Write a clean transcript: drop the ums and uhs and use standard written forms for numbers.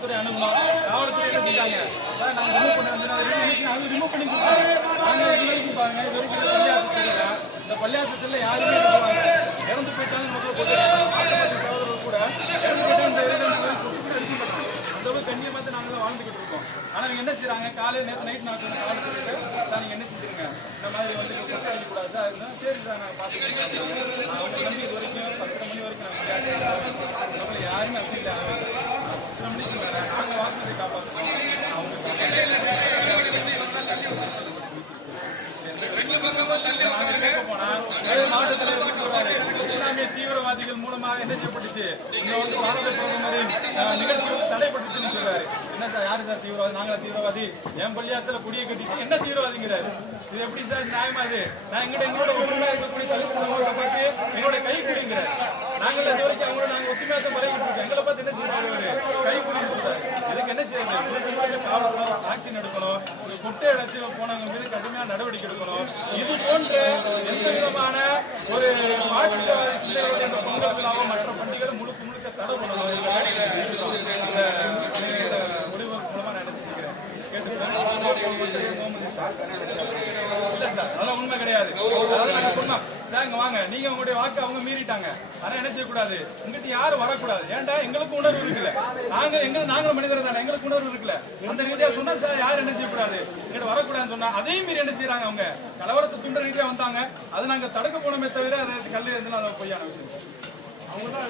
காவல்துறை அணுகணும். காவல்துறை என்ன செஞ்சாங்க, நாங்க ரிமூவ் பண்ணி நாங்க இது வரைக்கும் பாருங்க, இது வரைக்கும் பள்ளியாசத்துல இந்த பள்ளியாசத்துல யாருமே இறந்து போயிட்டாங்க மக்கள் கூட இறந்து போயிட்டாங்க அந்த அளவுக்கு கண்ணியை பார்த்து நாங்க வாழ்ந்துகிட்டு இருக்கோம். ஆனா நீங்க என்ன செய்யறாங்க, காலையில் நேற்று நைட் நான் சொல்லிட்டு நீங்க என்ன செஞ்சிருங்க, இந்த மாதிரி வந்து கொட்டாடி கூடாது அதுதான் சரி சார் நான் பார்த்துக்கிறேன். அவங்க நம்பி இது வரைக்கும் 10 மணி வரைக்கும் நம்மளை யாருமே அப்படி இல்லை. 10 மணிக்கு மேலே நாங்க வாசலை காப்பாற்றுறோம். அவங்க போனா மாவட்ட தலைவர் இஸ்லாமிய தீவிரவாதிகள் மூலமாக என்ன செய்யப்பட்டுச்சு, இங்க வந்து பாரத பிரதமரின் நிகழ்ச்சி வந்து தடைப்பட்டுச்சுன்னு சொல்றாரு. என்ன சார், யாரு சார் தீவிரவாதி? நாங்களா தீவிரவாதி? என் பள்ளியாசல குடியை கட்டிட்டு என்ன தீவிரவாதிங்கிறாரு? இது எப்படி சார் நியாயமா? இது நான் எங்களோட ஒற்றுமையா இருக்கக்கூடிய தலைவர்களோட பார்த்து எங்களோட கை குடிங்கிறார். நாங்கள் இது வரைக்கும் அவங்களோட நாங்க ஒற்றுமையாக பழகிட்டு இருக்கோம். எங்களை பார்த்து என்ன செய்யறாரு, கை குடின்னு சொல்றாரு. இதுக்கு என்ன செய்யறது, காவல்துறை ஆக்ஷன் எடுக்கணும். குட்டை அடைச்சு போனவங்க மீது கடுமையான நடவடிக்கை எடுக்கணும். இது போன்ற எந்த விதமான ஒரு பாசிட்டவாதி சிந்தனையுடைய இந்த பொங்கல் விழாவோ மற்ற பண்டிகைகளை முழுக்க முழுக்க தடை பண்ணணும். முடிவு மூலமா நான் நினைச்சிருக்கிறேன். கேட்டுக்கிறேன். இல்ல சார், அதெல்லாம் உண்மை கிடையாது. அதாவது நாங்க சொன்னோம் சார், இங்க வாங்க, நீங்க உங்களுடைய வாக்கு அவங்க மீறிட்டாங்க. ஆனா என்ன செய்யக்கூடாது, உங்ககிட்ட யாரும் வரக்கூடாது. ஏன்டா எங்களுக்கு உணர்வு இருக்குல்ல, நாங்களும் மனிதர் தானே, எங்களுக்கு உணர்வு இருக்குல்ல. அந்த ரீதியா சொன்னா சார் யாரும் என்ன செய்யக்கூடாது, எங்கிட்ட வரக்கூடாதுன்னு சொன்னா அதையும் மீறி என்ன செய்யறாங்க, அவங்க கலவரத்தை துண்ட ரீதியா வந்தாங்க. அதை நாங்க தடுக்க போனோமே தவிர அதை கல்வி இருந்தாலும் அதை பொய்யான விஷயம் அவங்க தான்